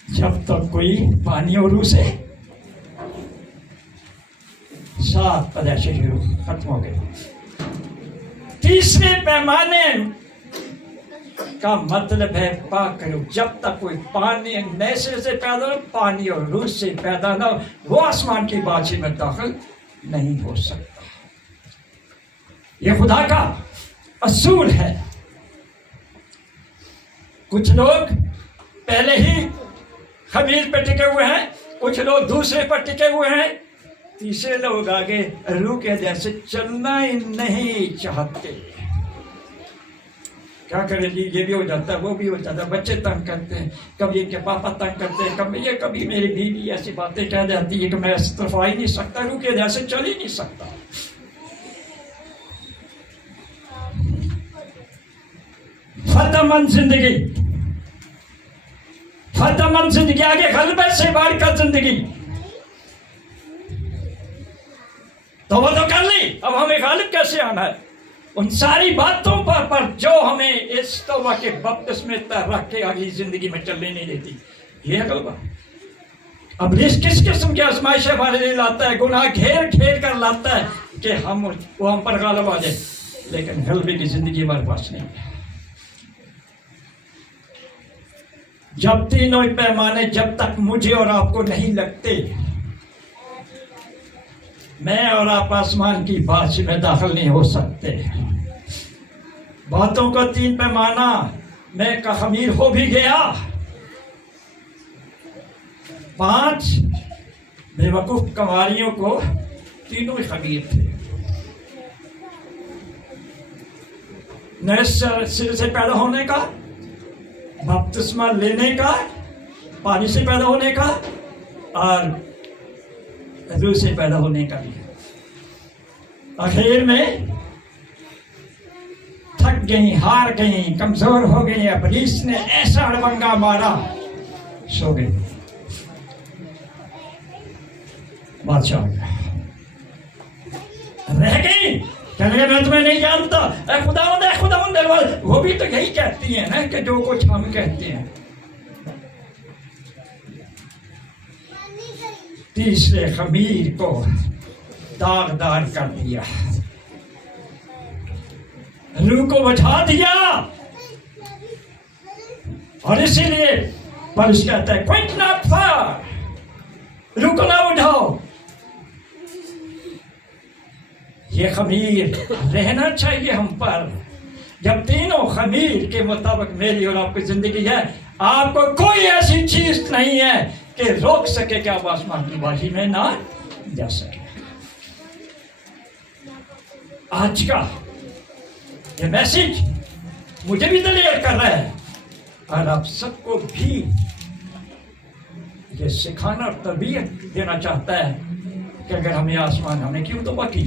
जब तक कोई पानी और रूह से 7 पैदाइशी रूह खत्म हो गई। तीसरे पैमाने का मतलब है पाक रूह। जब तक कोई पानी नैसे से पैदा हो, पानी और रूह से पैदा ना हो, वो आसमान की बादशाही में दाखिल नहीं हो सकता। ये खुदा का असूल है। कुछ लोग पहले ही खमीर पे टिके हुए हैं, कुछ लोग दूसरे पर टिके हुए हैं, तीसरे लोग आगे रूह के जैसे चलना ही नहीं चाहते। क्या करें जी, ये भी हो जाता है, वो भी हो जाता है। बच्चे तंग करते हैं, कभी इनके पापा तंग करते हैं, कभी मेरी बीवी ऐसी बातें कह जाती है कि मैं इस तरफ आ ही नहीं सकता, रूह के जैसे चल ही नहीं सकता। फतेहमंद जिंदगी, फतेहमंद जिंदगी आगे गलबे से बढ़कर जिंदगी। तो वो तो कर ली, अब हमें गालिब कैसे आना है उन सारी बातों पर जो हमें इस तौबा के बपतिस्मे रख के अगली जिंदगी में चलने नहीं देती। ये है गलबा। अब किस किस्म की आजमाइश हमारे लिए लाता है, गुनाह घेर घेर कर लाता है कि हम पर गालिब आ जाए, लेकिन गलबे की जिंदगी हमारे पास नहीं है। जब तीनों पैमाने जब तक मुझे और आपको नहीं लगते, मैं और आप आसमान की बादशाही में दाखिल नहीं हो सकते। बातों का 3 पैमाना मैं का खमीर हो भी गया। 5 बेवकूफ कंवारियों को तीनों ही खमीर थे। नए सिर से पैदा होने का, बपतिस्मा लेने का, पानी से पैदा होने का और रूह से पैदा होने का भी। आखिर में थक गई, हार गई, कमजोर हो गई। इब्लीस ने ऐसा अड़बंगा मारा, सो गई। बादशाह रह गई, कहने मैं तुम्हें नहीं जानता, खुदावंद वो भी तो यही कहती है ना कि जो कुछ हम कहते हैं। तीसरे खमीर को दागदार कर दिया, रूह को बचा दिया। और इसीलिए पौलुस कहता है क्विंट नॉट फार, रूह को ना उठाओ। ये खमीर रहना चाहिए हम पर। जब तीनों खमीर के मुताबिक मेरी और आपकी जिंदगी है, आपको कोई ऐसी चीज नहीं है कि रोक सके कि आप आसमान की बाजी में ना जा सके। आज का ये मैसेज मुझे भी दलील कर रहा है और आप सबको भी ये सिखाना और तरबियत देना चाहता है कि अगर हमें आसमान, हमने क्यों तो बाकी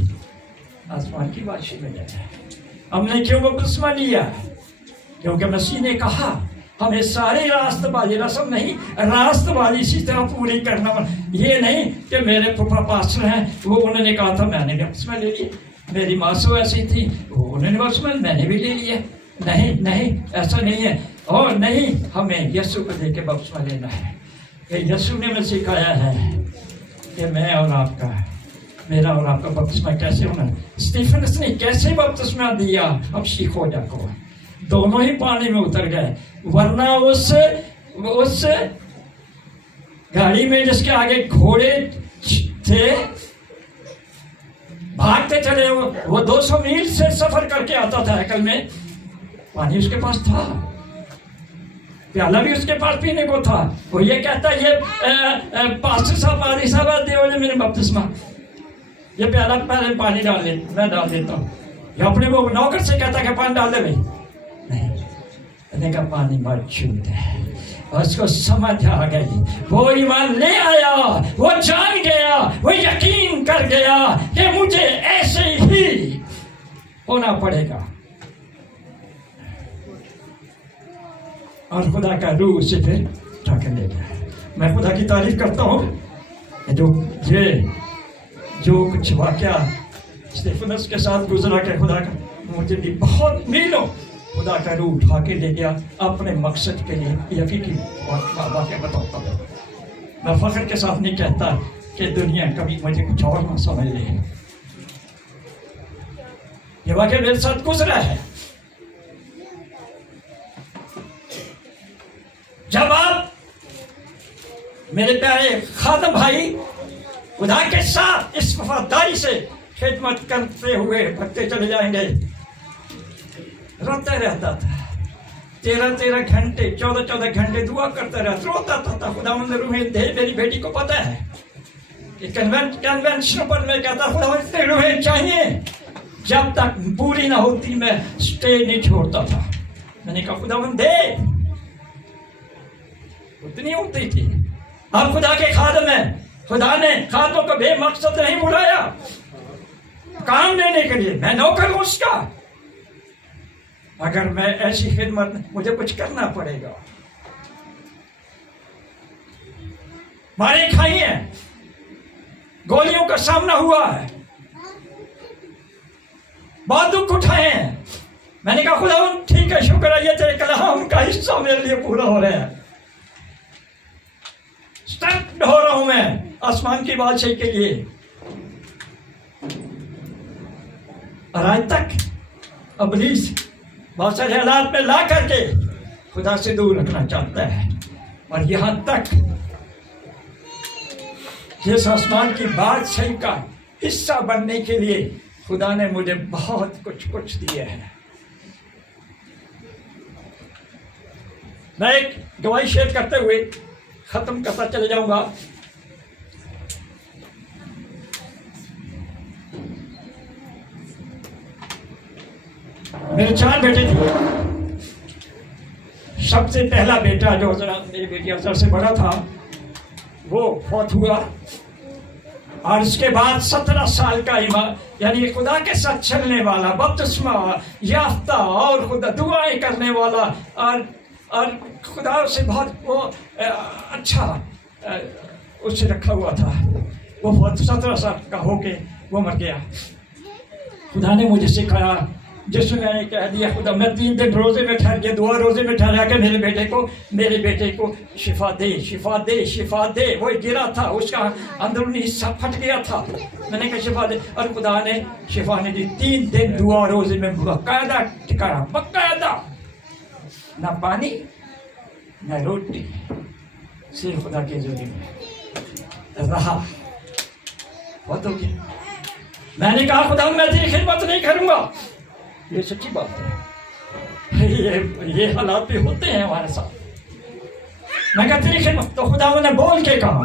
आसमान की बादशाही में जाना है, हमने क्यों बपतिस्मा लिया? क्योंकि मसीह ने कहा हमें सारी रास्तबाजी, रस्म नहीं, रास्तबाजी इसी तरह पूरी करना। ये नहीं कि मेरे फूफा पास्टर हैं, वो उन्होंने कहा था मैंने बपतिस्मा ले लिया, मेरी मासू ऐसी थी, वो उन्होंने बपतिस्मा, मैंने भी ले लिया। नहीं नहीं, ऐसा नहीं है। और नहीं, हमें यीशु को देके बपतिस्मा लेना है। कि यीशु ने हमें सिखाया है कि मैं और आपका, मेरा और आपका बपतिस्मा कैसे होना। स्टीफनस ने कैसे बपतिस्मा दिया, अब सीखो जाको। दोनों ही पानी में उतर गए, वरना उस गाड़ी में जिसके आगे घोड़े थे, भागते चले, वो 200 मील से सफर करके आता था। हैकल में पानी उसके पास था, प्याला भी उसके पास पीने को था। वो ये कहता ये पास्टर साहब, आदि साहब दे मेरे बपतिस्मा, ये प्याला पहले पानी डाल ले, मैं डाल देता हूँ। या अपने वो नौकर से कहता कि पानी डाल दे भाई, नहीं का पानी मौजूद है। उसको समझ आ गई, वो ईमान ले आया, वो जान गया, वो यकीन कर गया कि मुझे ऐसे ही होना पड़ेगा। और खुदा का रूह उसे फिर ढक ले गया। मैं खुदा की तारीफ करता हूँ जो कुछ वाकया स्टीफनस के साथ गुजरा के खुदा का मुझे भी बहुत मीलों खुदा का रूह उठा के ले गया अपने मकसद के लिए। यकीनी वाकया बताता हूँ, मैं फख्र के साथ नहीं कहता कि दुनिया कभी मुझे कुछ और ना समझ ले। ये वाकई मेरे साथ गुजरा है। जब आप मेरे प्यारे खादम भाई खुदा के साथ इस वफादारी से खिदमत करते हुए बढ़ते चले जाएंगे, रोते रहता था 13 घंटे 14 घंटे दुआ करता रहता, रोता था खुदा रूहें दे। मेरी बेटी को पता है कि कन्वेंशन पर मैं कहता खुदा इतने रूहें चाहिए, जब तक पूरी ना होती मैं स्टे नहीं छोड़ता था। मैंने कहा खुदा दे, उतनी होती थी। अब खुदा के खादम है, खुदा ने खादमों को बेमकसद नहीं बुलाया काम देने के लिए, मैं नौकर हूं उसका। अगर मैं ऐसी खिदमत, मुझे कुछ करना पड़ेगा। मारे खाई है, गोलियों का सामना हुआ है, बहुत दुख उठाए हैं। मैंने कहा खुदा ठीक है, शुक्र है ये तेरे कलाम का हिस्सा मेरे लिए पूरा हो रहा है। स्टंट हो रहा हूं मैं आसमान की बादशाही के लिए। और आज तक इब्लीस बहुत सारे हालात में ला करके खुदा से दूर रखना चाहता है। और यहां तक जिस आसमान की बादशाही का हिस्सा बनने के लिए खुदा ने मुझे बहुत कुछ दिया है। मैं एक गवाही शेयर करते हुए खत्म करता चले जाऊंगा। मेरे 4 बेटे थे। सबसे पहला बेटा जो मेरी बेटी अजहर से बड़ा था वो फौत हुआ। और इसके बाद 17 साल का यानी खुदा के साथ चलने वाला, बपतिस्मा याफ्ता और खुदा दुआएं करने वाला और खुदा से बहुत वो अच्छा उससे रखा हुआ था, वो 17 साल का होके वो मर गया। खुदा ने मुझे सिखाया, जिसमें मैंने कह दिया खुदा मैं 3 दिन रोजे में ठहर गया, 2 रोजे में ठहरा के मेरे बेटे को शिफा दे, शिफा दे, शिफा दे। वो गिरा था, उसका अंदरूनी हिस्सा फट गया था। मैंने कहा शिफा दे, और खुदा ने शिफा ने दी। 3 दिन दुआ रोजे में बाकायदा ठिकाना, बाकायदा, ना पानी ना रोटी, सिर्फ खुदा के जरिए रहा। बहुत हो गया। मैंने कहा खुदा मैं तेरी खिदमत नहीं करूंगा। ये सच्ची बात है, ये हालात भी होते हैं हमारे साथ। मैं कहती लेकिन तो खुदा ने बोल के कहा।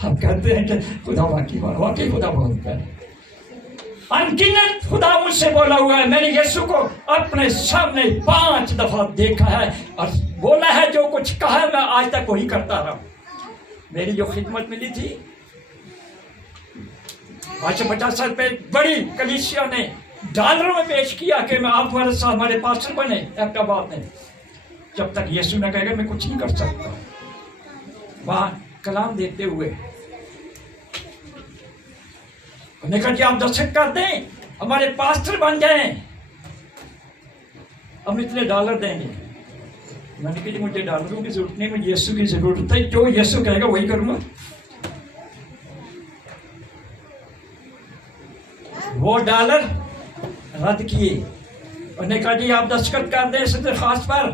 हम कहते हैं कि खुदा वाकई खुदा बोलता है। अनगिनत खुदा मुझसे बोला हुआ है। मैंने यीशु को अपने सामने 5 दफा देखा है और बोला है, जो कुछ कहा है मैं आज तक वही करता रहा। मेरी जो खिदमत मिली थी आज से 50 साल पहले बड़ी कलीसिया ने डॉलरों में पेश किया कि मैं आप हमारे साथ हमारे पास्टर बने एबटाबाद में। जब तक यीशु ने कहेगा मैं कुछ नहीं कर सकता। वहां कलाम देते हुए उन्होंने कहा कि आप दस्तखत कर दें, हमारे पास्टर बन जाएं, हम इतने डॉलर देंगे। मैंने कहा मुझे डॉलरों की जरूरत नहीं, मुझे यीशु की जरूरत है। जो यीशु कहेगा वही करूंगा। वो डॉलर रद्द किए। उन्होंने कहा जी आप दस्तखत कर दें इस दरखास्त पर,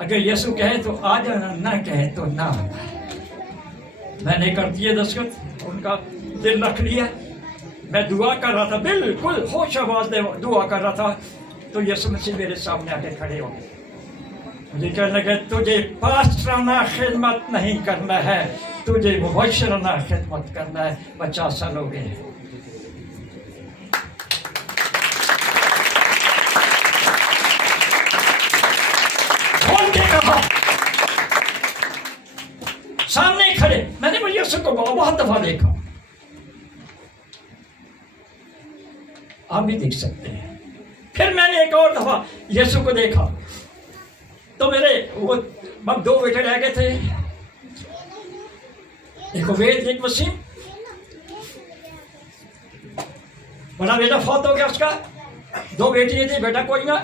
अगर यीशु कहे तो आ जाना, ना कहे तो ना। मैंने कर दिए दस्तखत, उनका दिल रख लिया। मैं दुआ कर रहा था, बिल्कुल होश आवाज में दुआ कर रहा था, तो यीशु मसीह मेरे सामने आके खड़े हो गए। मुझे कहने लगे तुझे पास्टराना खिदमत नहीं करना है, तुझे मुबशराना खिदमत करना है। 50 साल हो गए। सामने खड़े, मैंने वो यीशु को बहुत दफा देखा। आप भी देख सकते हैं। फिर मैंने एक और दफा यीशु को देखा, तो मेरे वो 2 बेटे रह गए थे, एक वेद एक वसीम। बड़ा बेटा फौत हो गया, उसका 2 बेटियां थी, बेटा कोई ना।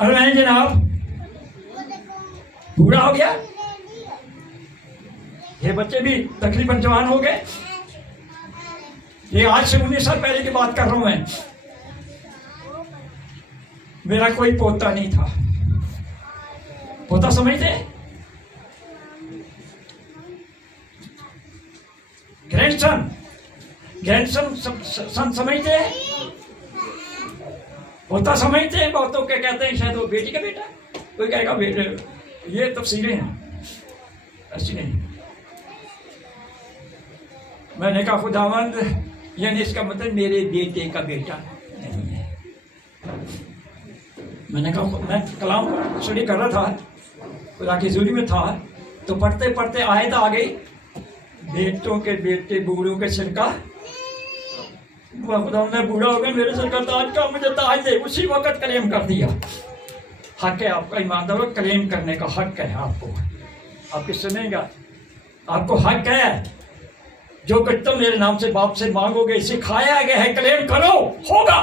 और मैंने जनाब बूढ़ा हो गया, ये बच्चे भी तकरीबन जवान हो गए। ये आज से 19 साल पहले की बात कर रहा हूं मैं। मेरा कोई पोता नहीं था। पोता समझते? ग्रैंडसन, ग्रैंडसन सन समझते? पोता समझते हैं? बहुतों के कहते हैं शायद वो बेटी का बेटा, कोई कहेगा बेटे। ये तफसीरें हैं, ऐसी नहीं। मैंने कहा खुदावंद, यानी इसका मतलब मेरे बेटे का बेटा नहीं है। मैंने कहा, मैं कलाम स्टडी कर रहा था, खुदा की हज़ूरी में था, तो पढ़ते पढ़ते आयत आ गई, बेटों के बेटे बूढ़ों के सिर का। खुदा, मैं बूढ़ा हो गया, मेरे सिर का ताज का मुझे ताज दे। उसी वक्त क्लेम कर दिया। हक है आपका, ईमानदार क्लेम करने का हक है आपको। आपके सुनेगा, आपको हक है। जो कुछ तुम मेरे नाम से बाप से मांगोगे, सिखाया गया है, क्लेम करो, होगा।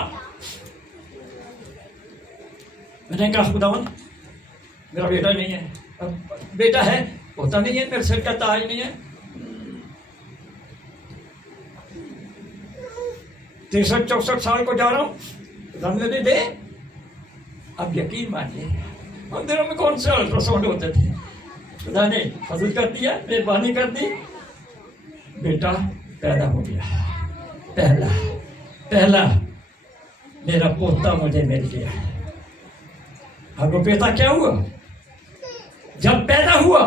मैंने कहा खुदावन, मेरा बेटा नहीं है। अब बेटा है, होता नहीं है, मेरे सिर का ताज नहीं है। 63-64 साल को जा रहा हूं, रमने दे। अब यकीन मानिए, उन दिनों में कौन से अल्ट्रासाउंड होते थे। खुदा ने फजल कर दिया, मेहरबानी कर दी, बेटा पैदा हो गया। पहला मेरा पोता मुझे मिल गया। अब वो बेटा क्या हुआ? जब पैदा हुआ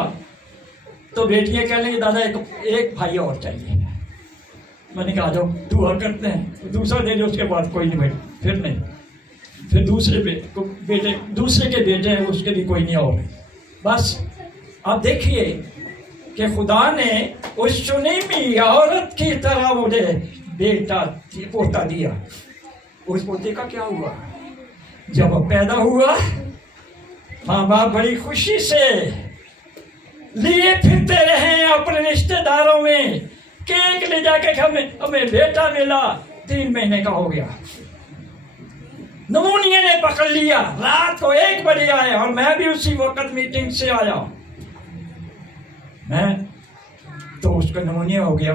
तो बेटियां कह लेंगी दादा एक भाई और चाहिए। मैंने कहा जाओ दुआ करते हैं, दूसरा दे दो, उसके बाद कोई नहीं भाई, फिर नहीं, फिर दूसरे बेटे दूसरे के बेटे हैं, उसके भी कोई नहीं और। बस आप देखिए कि खुदा ने उस चुनी हुई औरत की तरह मुझे बेटा पोता दिया। उस पोते का क्या हुआ? जब वो पैदा हुआ, माँ बाप बड़ी खुशी से लिए फिरते रहे अपने रिश्तेदारों में, केक ले जाके हमें बेटा मिला। 3 महीने का हो गया। नमूनिया ने पकड़ लिया, रात को 1 बजे आए और मैं भी उसी वक्त मीटिंग से आया। मैं तो उसका नमूनिया हो गया,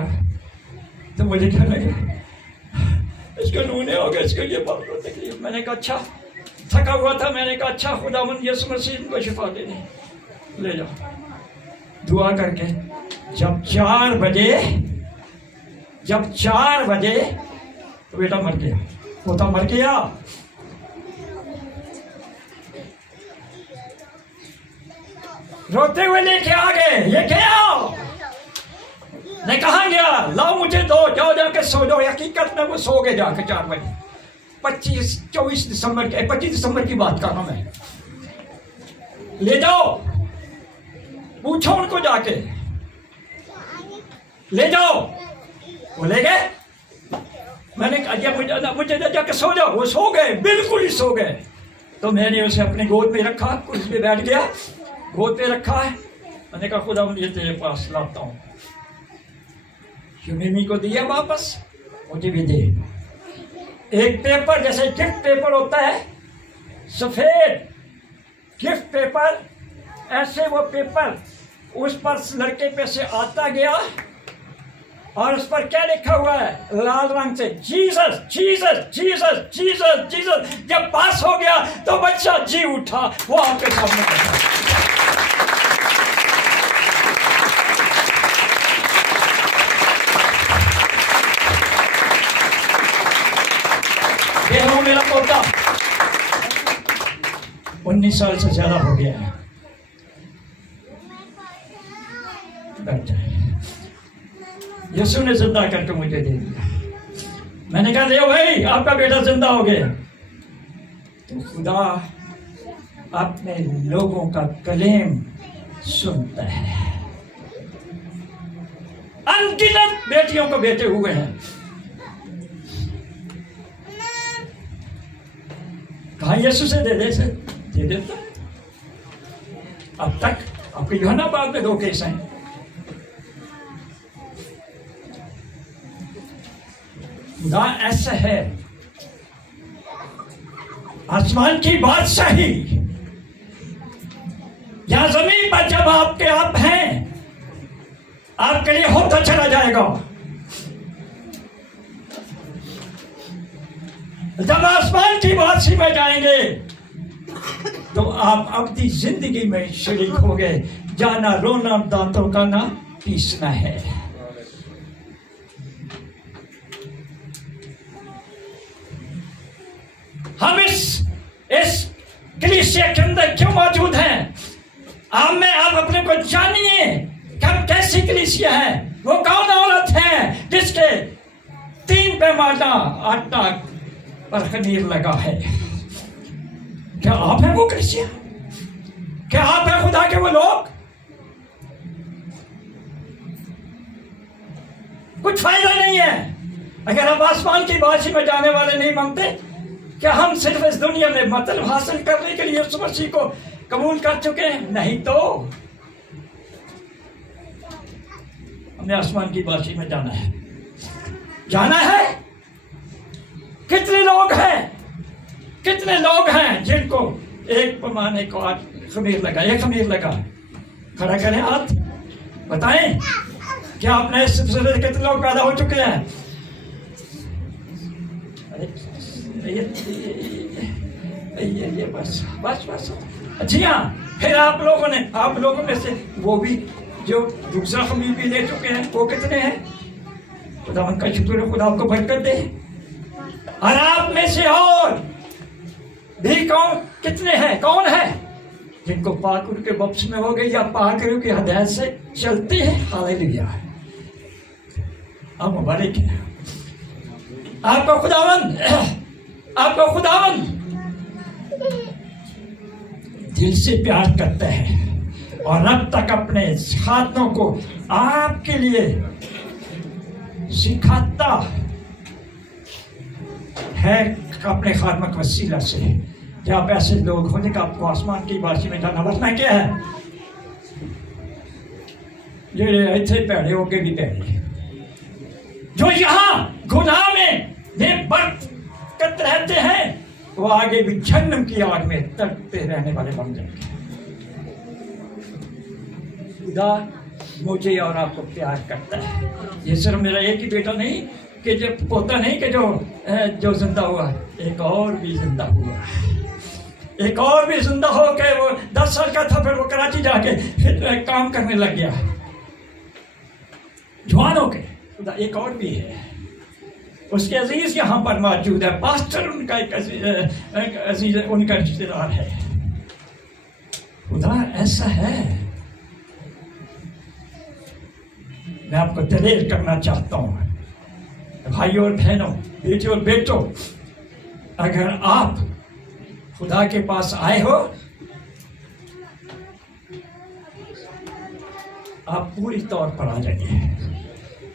तो मुझे क्या लगे, इसका नमूनिया हो गया, इसको ये बात तकलीफ। मैंने कहा अच्छा, थका हुआ था। मैंने कहा अच्छा खुदावंद यीशु मसीह को शिफा दे दे, ले जाओ। दुआ करके जब 4 बजे तो बेटा मर गया, पोता मर गया। रोते हुए लेके आ गए, ये क्या? मैं कहा गया, लाओ मुझे दो, जाओ जाके सो जाओ। हकीकत में वो सो गए जाके 4 बजे। 25 दिसंबर की बात कर रहा हूं मैं। ले जाओ, पूछो उनको जाके, ले जाओ। वो ले गए। मैंने कहा मुझे जाके सो जाओ। वो सो गए, बिल्कुल ही सो गए। तो मैंने उसे अपने गोद में रखा, कुर्सी पे बैठ गया, गोद पे रखा है। मैंने कहा खुदा मुझे तेरे पास लाता हूँ। मिमी को दिया वापस, मुझे भी दे। एक पेपर, जैसे गिफ्ट पेपर होता है, सफेद गिफ्ट पेपर, ऐसे वो पेपर उस पर लड़के पे से आता गया और उस पर क्या लिखा हुआ है लाल रंग से, Jesus Jesus Jesus Jesus Jesus. जब पास हो गया तो बच्चा जी उठा, वो आपके सामने बैठा। मेरा पोता 19 साल से ज्यादा हो गया है। यीशु ने जिंदा करके मुझे दे दिया। मैंने कहा ले भाई, आपका बेटा जिंदा हो गया। तो खुदा अपने लोगों का कलेम सुनता है। अनगिनत बेटियों को बेटे हुए हैं। कहा यीशु से दे देता। अब तक आपके यूहन्ना बाग में 2 केस हैं। खुदा ऐसा है, आसमान की बादशाही यहां जमीन पर जब आपके आप हैं, आपके लिए होता चला जाएगा। जब आसमान की वासी में जाएंगे तो आप अपनी जिंदगी में शरीक हो गए। जाना रोना दांतों का ना पीसना है। हम इस कलीसिया के अंदर क्यों मौजूद हैं? आप में आप अपने को जानिए कि हम कैसी कलीसिया है। वो कौन औरत है जिसके 3 पैमाना आटा पर खमीर लगा है? क्या आप हैं वो कलीसिया? क्या आप हैं खुदा के वो लोग? कुछ फायदा नहीं है अगर आप आसमान की बादशाही में जाने वाले नहीं बनते। क्या हम सिर्फ इस दुनिया में मतलब हासिल करने के लिए उस मसीह को कबूल कर चुके हैं? नहीं तो हमने आसमान की बादशाही में जाना है। जाना है। कितने लोग हैं, कितने लोग हैं जिनको एक पैमाने को खमीर लगा, एक खमीर लगा? खड़ा करें हाथ, बताएं क्या अपने सिलसिले से कितने लोग पैदा हो चुके हैं? ये बस। जी हाँ, फिर आप लोगों में से वो भी जो दूसरा खमीर भी ले चुके हैं, वो कितने हैं? खुदा उनका शुक्र है, खुदा आपको बरकत दे। और आप में से और भी कितने हैं, कौन है जिनको पाक उनके बपतिस्मा हो गई या पाक की हदायत से चलते हैं? हालेलुया, आप मुबारक है। आपको खुदावंद दिल से प्यार करता है और अब तक अपने हाथों को आपके लिए सिखाता है अपने खादमत वसीला से। जब आप ऐसे लोग होने का आपको आसमान की बादशाही में जाना, वरना क्या है? जेड़े इतने पैड़े हो के भी पैड़े, जो यहाँ गुनाह में बरकत रहते हैं, वो आगे भी जहन्नम की आग में तड़पते रहने वाले बन जाएंगे। खुदा मुझे और आपको प्यार करता है। ये सिर्फ मेरा एक ही बेटा नहीं कि जो पोता नहीं कि जो जिंदा हुआ, एक और भी जिंदा हुआ, एक और भी जिंदा हो के वो 10 साल का था, फिर वो कराची जाके फिर काम करने लग गया जवान हो के। खुदा एक और भी है, उसके अजीज यहाँ पर मौजूद है। पास्टर उनका एक अजीज उनका रिश्तेदार है। खुदा ऐसा है। मैं आपको दलील करना चाहता हूँ भाइयों और बहनों, बेटियों और बेटों, अगर आप खुदा के पास आए हो, आप पूरी तौर पर आ जाइए।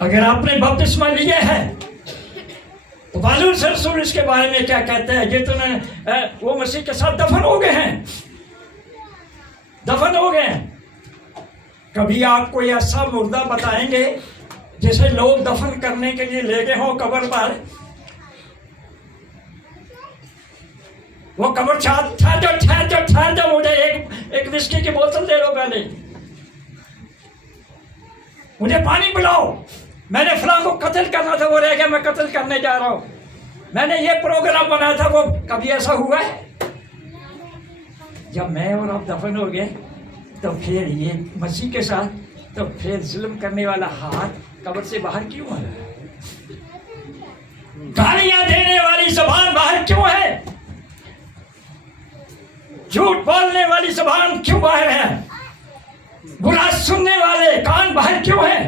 अगर आपने बपतिस्मा लिया है तो पालूस रसूल इसके बारे में क्या कहते हैं? जितने वो मसीह के साथ दफन हो गए हैं। कभी आपको ऐसा मुर्दा बताएंगे जिसे लोग दफन करने के लिए ले गए हो कब्र पर? वो कब्र ठहर जाओ, मुझे एक विस्की की बोतल दे लो, पहले मुझे पानी पिलाओ, मैंने फलां को कत्ल करना था, वो रह गया, मैं कत्ल करने जा रहा हूं, मैंने ये प्रोग्राम बनाया था। वो कभी ऐसा हुआ है? जब मैं और आप दफन हो गए तो फिर ये मसीह के साथ, तो फिर जुल्म करने वाला हाथ कब्र से बाहर क्यों है? गालियां देने वाली जुबान बाहर क्यों है? झूठ बोलने वाली जुबान क्यों बाहर है? बुरा सुनने वाले कान बाहर क्यों है?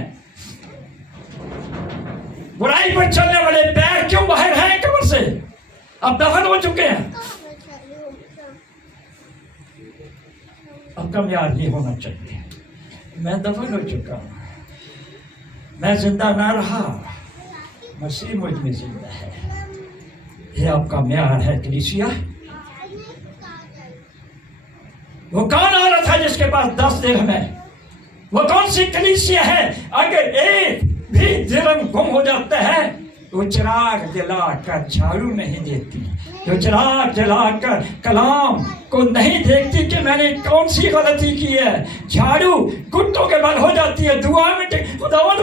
बुराई पर चलने वाले पैर क्यों बाहर हैं कब्र से? अब दफन हो चुके हैं। अब का यार ये होना चाहिए, मैं दफन हो चुका हूं, मैं जिंदा ना रहा, मसीह मुझ में जिंदा है। ये आपका म्यार है कलीसिया। वो कौन औरत है जिसके पास 10 दिरहम है? वो कौन सी कलीसिया है अगर एक भी दिरहम गुम हो जाता है वो चिराग जलाकर झाड़ू नहीं देती, जो चिराग जलाकर कलाम को नहीं देखती कि मैंने कौन सी गलती की है, झाड़ू घुटनों के बल हो जाती है, दुआ में खुदावंद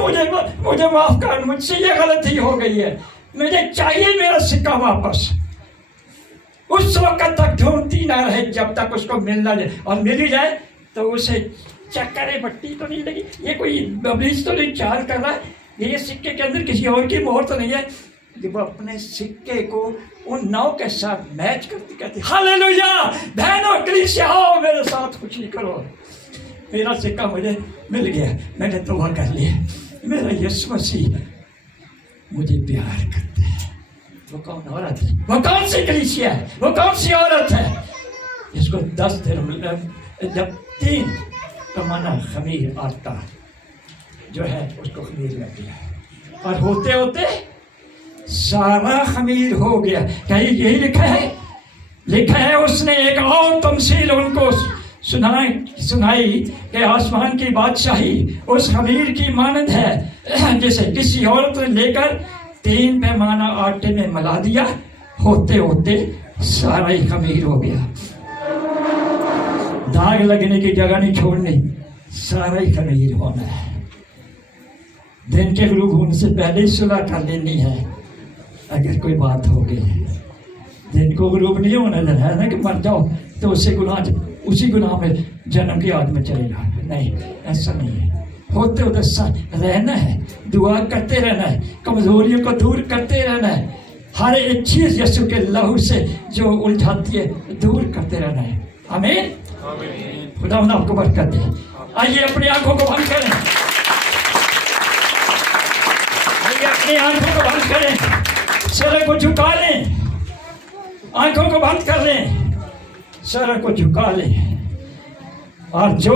मुझे माफ कर, मुझसे ये गलती हो गई है, मुझे चाहिए मेरा सिक्का वापस, उस वक्त तक ढूंढती ना रहे जब तक उसको मिलना जाए, और मिल ही जाए तो उसे चेक करे पट्टी तो नहीं लगी, ये कोई ब्लीच तो नहीं चाल कर रहा है, ये सिक्के के अंदर किसी और की मोहर तो नहीं है। जब अपने सिक्के को उन 9 के साथ मैच करती कहती हालेलुया, बहनों कलीसिया आओ मेरे साथ खुशी करो, मेरा सिक्का मुझे मिल गया, मैंने तौबा कर लिया, मेरा यीशु मसीह मुझे प्यार करते हैं। वो कौन औरत है, वो कौन सी कलीसिया है, वो कौन सी औरत है जिसको 10 दिन जब 3 पैमाना खमीर आटा जो है उसको खमीर लग गया, और होते होते सारा खमीर हो गया। क्या यही लिखा है उसने एक और तमसील उनको सुनाई कि आसमान की बादशाही उस खमीर की मानद है जिसे किसी औरत ने लेकर 3 पैमाना आटे में मिला दिया, होते होते सारा ही खमीर हो गया। दाग लगने की जगह नहीं छोड़नी, सारा ही खमीर होना है। दिन के गरूब होने से पहले ही सुलह कर लेनी है। अगर कोई बात हो गई, दिन को गरूब नहीं होना देना है ना कि मर जाओ तो उसी गुनाह में जन्म की आदमी चलेगा, नहीं, ऐसा नहीं है। होते होते रहना है, दुआ करते रहना है, कमजोरियों को दूर करते रहना है, हर एक चीज यीशु के लहू से जो उलझाती है दूर करते रहना है। आमीन। खुदा आपको बरकत दे। आइए अपनी आंखों को बंद करें, आइए अपनी आंखों को बंद करें, सर को झुका लें, आंखों को बंद कर लें, सर को झुका लें, और जो